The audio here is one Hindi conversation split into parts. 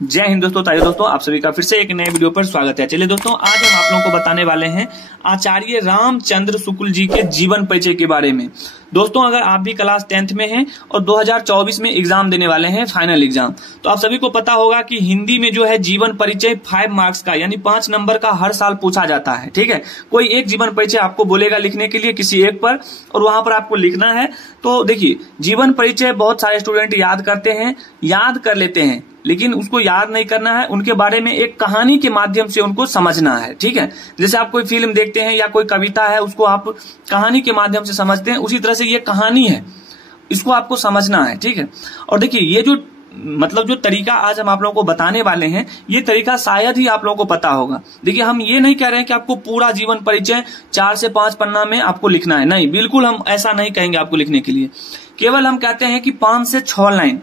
जय हिंद दोस्तों। ताइयो दोस्तों, आप सभी का फिर से एक नए वीडियो पर स्वागत है। चलिए दोस्तों, आज हम आप लोगों को बताने वाले हैं आचार्य रामचंद्र शुक्ल जी के जीवन परिचय के बारे में। दोस्तों, अगर आप भी क्लास 10th में हैं और 2024 में एग्जाम देने वाले हैं, फाइनल एग्जाम, तो आप सभी को पता होगा कि हिंदी में जो है जीवन परिचय 5 मार्क्स का यानी 5 नंबर का हर साल पूछा जाता है। ठीक है, कोई एक जीवन परिचय आपको बोलेगा लिखने के लिए किसी एक पर, और वहां पर आपको लिखना है। तो देखिए, जीवन परिचय बहुत सारे स्टूडेंट याद करते हैं, याद कर लेते हैं, लेकिन उसको याद नहीं करना है, उनके बारे में एक कहानी के माध्यम से उनको समझना है। ठीक है, जैसे आप कोई फिल्म देखते हैं या कोई कविता है, उसको आप कहानी के माध्यम से समझते हैं, उसी तरह से ये कहानी है, इसको आपको समझना है। ठीक है, और देखिए, ये जो तरीका आज हम आप लोगों को बताने वाले हैं, ये तरीका शायद ही आप लोगों को पता होगा। देखिए, हम ये नहीं कह रहे हैं कि आपको पूरा जीवन परिचय 4 से 5 पन्ना में आपको लिखना है, नहीं, बिल्कुल हम ऐसा नहीं कहेंगे आपको लिखने के लिए। केवल हम कहते हैं कि 5 से 6 लाइन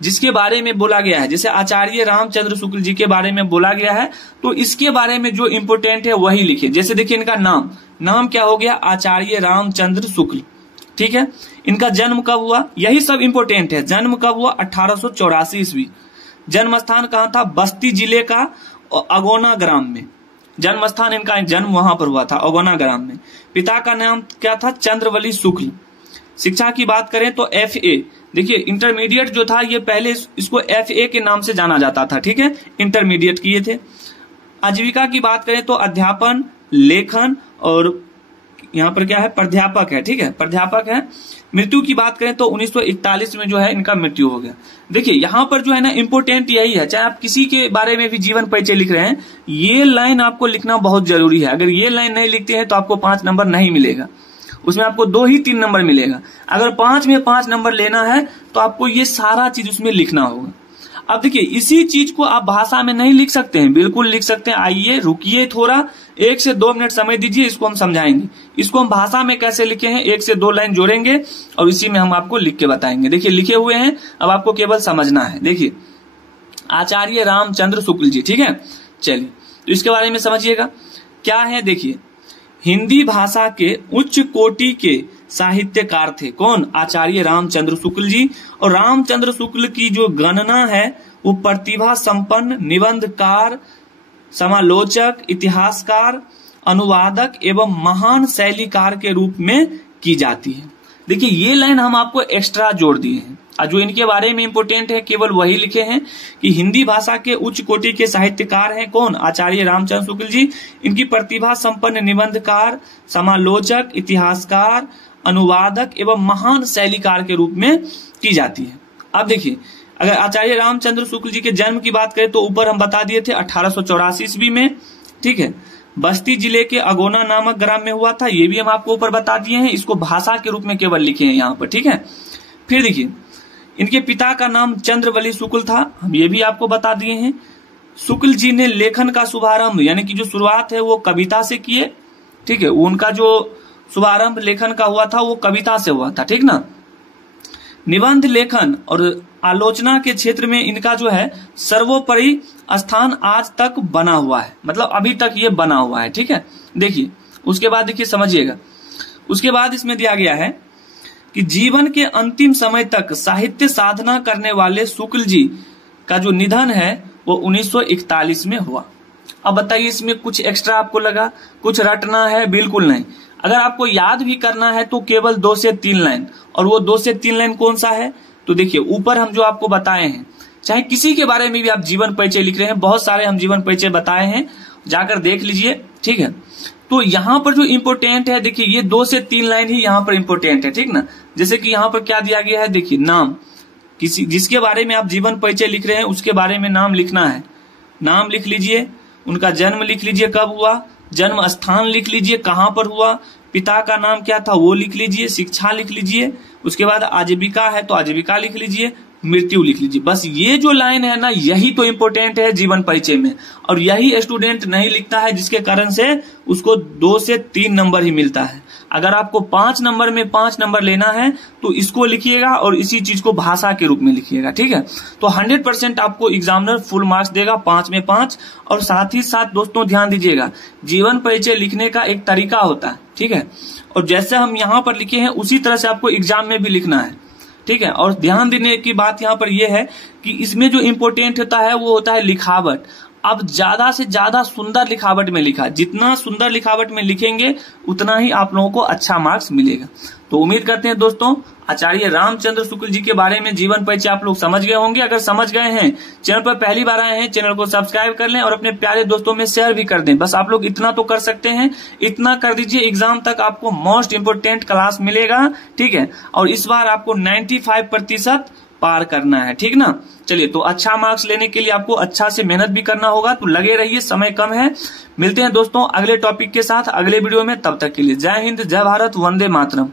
जिसके बारे में बोला गया है, जैसे आचार्य रामचंद्र शुक्ल जी के बारे में बोला गया है, तो इसके बारे में जो इंपोर्टेंट है वही लिखिए। जैसे देखिए, इनका नाम क्या हो गया, आचार्य रामचंद्र शुक्ल। ठीक है, इनका जन्म कब हुआ, यही सब इंपोर्टेंट है। जन्म कब हुआ, 1884 ईस्वी। जन्म स्थान कहाँ था, बस्ती जिले का अगोना ग्राम में जन्म स्थान, इनका जन्म वहां पर हुआ था, अगोना ग्राम में। पिता का नाम क्या था, चंद्रवली शुक्ल। शिक्षा की बात करें तो FA, देखिए इंटरमीडिएट जो था ये पहले इसको FA के नाम से जाना जाता था। ठीक है, इंटरमीडिएट किए थे। आजीविका की बात करें तो अध्यापन, लेखन और यहाँ पर क्या है, प्राध्यापक है। ठीक है, प्राध्यापक है। मृत्यु की बात करें तो 1941 में जो है इनका मृत्यु हो गया। देखिए, यहाँ पर जो है ना, इंपोर्टेंट यही है, चाहे आप किसी के बारे में भी जीवन परिचय लिख रहे हैं, ये लाइन आपको लिखना बहुत जरूरी है। अगर ये लाइन नहीं लिखते हैं तो आपको 5 नंबर नहीं मिलेगा, उसमें आपको 2 ही 3 नंबर मिलेगा। अगर 5 में 5 नंबर लेना है तो आपको ये सारा चीज उसमें लिखना होगा। अब देखिए, इसी चीज को आप भाषा में नहीं लिख सकते हैं, बिल्कुल लिख सकते हैं। आइए रुकिए, थोड़ा 1 से 2 मिनट समय दीजिए, इसको हम समझाएंगे। इसको हम भाषा में कैसे लिखे हैं, 1 से 2 लाइन जोड़ेंगे और इसी में हम आपको लिख के बताएंगे। देखिए, लिखे हुए हैं, अब आपको केवल समझना है। देखिए, आचार्य रामचंद्र शुक्ल जी। ठीक है, चलिए तो इसके बारे में समझिएगा क्या है। देखिए, हिंदी भाषा के उच्च कोटि के साहित्यकार थे। कौन, आचार्य रामचंद्र शुक्ल जी। और रामचंद्र शुक्ल की जो गणना है वो प्रतिभा संपन्न निबंधकार, समालोचक, इतिहासकार, अनुवादक एवं महान शैलीकार के रूप में की जाती है। देखिए, ये लाइन हम आपको एक्स्ट्रा जोड़ दिए हैं, और जो इनके बारे में इंपोर्टेंट है केवल वही लिखे हैं कि हिंदी भाषा के उच्च कोटि के साहित्यकार हैं। कौन, आचार्य रामचंद्र शुक्ल जी। इनकी प्रतिभा संपन्न निबंधकार, समालोचक, इतिहासकार, अनुवादक एवं महान शैलीकार के रूप में की जाती है। अब देखिए, अगर आचार्य रामचंद्र शुक्ल जी के जन्म की बात करें तो ऊपर हम बता दिए थे 1884 ईस्वी में। ठीक है, बस्ती जिले के अगोना नामक ग्राम में हुआ था, ये भी हम आपको ऊपर बता दिए हैं। इसको भाषा के रूप में केवल लिखे हैं यहाँ पर। ठीक है, फिर देखिए, इनके पिता का नाम चंद्रवली शुक्ल था, हम ये भी आपको बता दिए हैं। शुक्ल जी ने लेखन का शुभारंभ यानी कि जो शुरुआत है वो कविता से किए। ठीक है, उनका जो शुभारंभ लेखन का हुआ था वो कविता से हुआ था। ठीक ना। निबंध लेखन और आलोचना के क्षेत्र में इनका जो है सर्वोपरि स्थान आज तक बना हुआ है, मतलब अभी तक ये बना हुआ है। ठीक है, देखिए उसके बाद देखिए समझिएगा, उसके बाद इसमें दिया गया है कि जीवन के अंतिम समय तक साहित्य साधना करने वाले शुक्ल जी का जो निधन है वो 1941 में हुआ। अब बताइए, इसमें कुछ एक्स्ट्रा आपको लगा, कुछ रटना है? बिल्कुल नहीं। अगर आपको याद भी करना है तो केवल 2 से 3 लाइन, और वो 2 से 3 लाइन कौन सा है, तो देखिए ऊपर हम जो आपको बताए हैं, चाहे किसी के बारे में भी आप जीवन परिचय लिख रहे हैं, बहुत सारे हम जीवन परिचय बताए हैं, जाकर देख लीजिए। ठीक है, तो यहाँ पर जो इंपोर्टेंट है, देखिए ये 2 से 3 लाइन ही यहाँ पर इंपोर्टेंट है। ठीक ना, जैसे कि यहाँ पर क्या दिया गया है, देखिए नाम, किसी जिसके बारे में आप जीवन परिचय लिख रहे हैं उसके बारे में नाम लिखना है। नाम लिख लीजिए, उनका जन्म लिख लीजिए, कब हुआ, जन्म स्थान लिख लीजिए, कहाँ पर हुआ, पिता का नाम क्या था वो लिख लीजिए, शिक्षा लिख लीजिए, उसके बाद आजीविका है तो आजीविका लिख लीजिए, मृत्यु लिख लीजिए। बस ये जो लाइन है ना, यही तो इंपोर्टेंट है जीवन परिचय में, और यही स्टूडेंट नहीं लिखता है, जिसके कारण से उसको 2 से 3 नंबर ही मिलता है। अगर आपको 5 नंबर में 5 नंबर लेना है तो इसको लिखिएगा और इसी चीज को भाषा के रूप में लिखिएगा। ठीक है, तो 100% आपको एग्जामिनर फुल मार्क्स देगा, 5 में 5। और साथ ही साथ दोस्तों ध्यान दीजिएगा, जीवन परिचय लिखने का एक तरीका होता है। ठीक है, और जैसे हम यहाँ पर लिखे हैं उसी तरह से आपको एग्जाम में भी लिखना है। ठीक है। और ध्यान देने की बात यहाँ पर यह है कि इसमें जो इम्पोर्टेंट होता है वो होता है लिखावट। अब ज्यादा से ज्यादा सुंदर लिखावट में लिखा, जितना सुंदर लिखावट में लिखेंगे उतना ही आप लोगों को अच्छा मार्क्स मिलेगा। तो उम्मीद करते हैं दोस्तों आचार्य रामचंद्र शुक्ल जी के बारे में जीवन परिचय आप लोग समझ गए होंगे। अगर समझ गए हैं, चैनल पर पहली बार आए हैं, चैनल को सब्सक्राइब कर लें और अपने प्यारे दोस्तों में शेयर भी कर दें। बस आप लोग इतना तो कर सकते हैं, इतना कर दीजिए, एग्जाम तक आपको मोस्ट इंपोर्टेंट क्लास मिलेगा, ठीक है। और इस बार आपको 95% पार करना है, ठीक ना। चलिए, तो अच्छा मार्क्स लेने के लिए आपको अच्छा से मेहनत भी करना होगा, तो लगे रहिए, समय कम है। मिलते हैं दोस्तों अगले टॉपिक के साथ अगले वीडियो में, तब तक के लिए जय हिंद, जय भारत, वंदे मातरम।